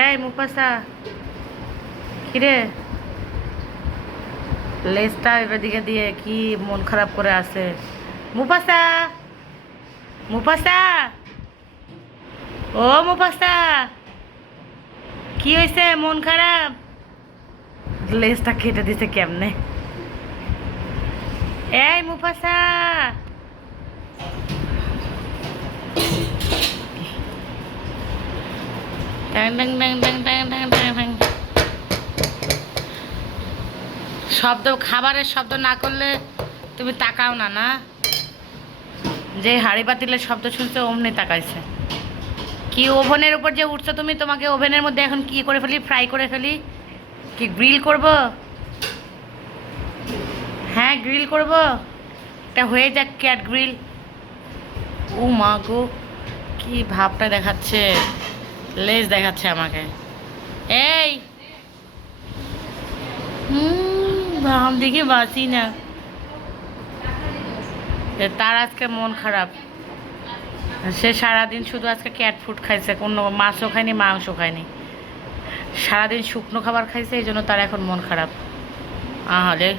এই মুফাসা, কিরে লেজটা এদিকে দিয়ে কি মন খারাপ করে আছে? মুফাসা, মুফাসা, ও মুফাসা, কি হয়েছে? মন খারাপ? লেজটা কেটে দিছে কেমনে? এই মুফাসা, ট্যাং ট্যাং ট্যাং ট্যাং ট্যাং ট্যাং ট্যাং ট্যাং। শব্দ, খাবারের শব্দ না করলে তুমি তাকাও না, না? যে হাঁড়ি পাতিলের শব্দ শুনছে অমনি তাকাইছে। কি ওভেনের উপর যে উঠছো তুমি, তোমাকে ওভেনের মধ্যে এখন কি করে ফেলি? ফ্রাই করে ফেলি? কি গ্রিল করব? হ্যাঁ, গ্রিল করব। এটা হয়ে যাক ক্যাট গ্রিল। ও মা গো, কি ভাবটা দেখাচ্ছে, লেজ দেখাচ্ছে আমাকে। এই বাম দিকে বাঁচি না। তার আজকে মন খারাপ। সে সারাদিন শুধু আজকে ক্যাট ফুড খাইছে, কোনো মাছও খায়নি, মাংস খায়নি। সারাদিন শুকনো খাবার খাইছে, এই জন্য তার এখন মন খারাপ। আহলে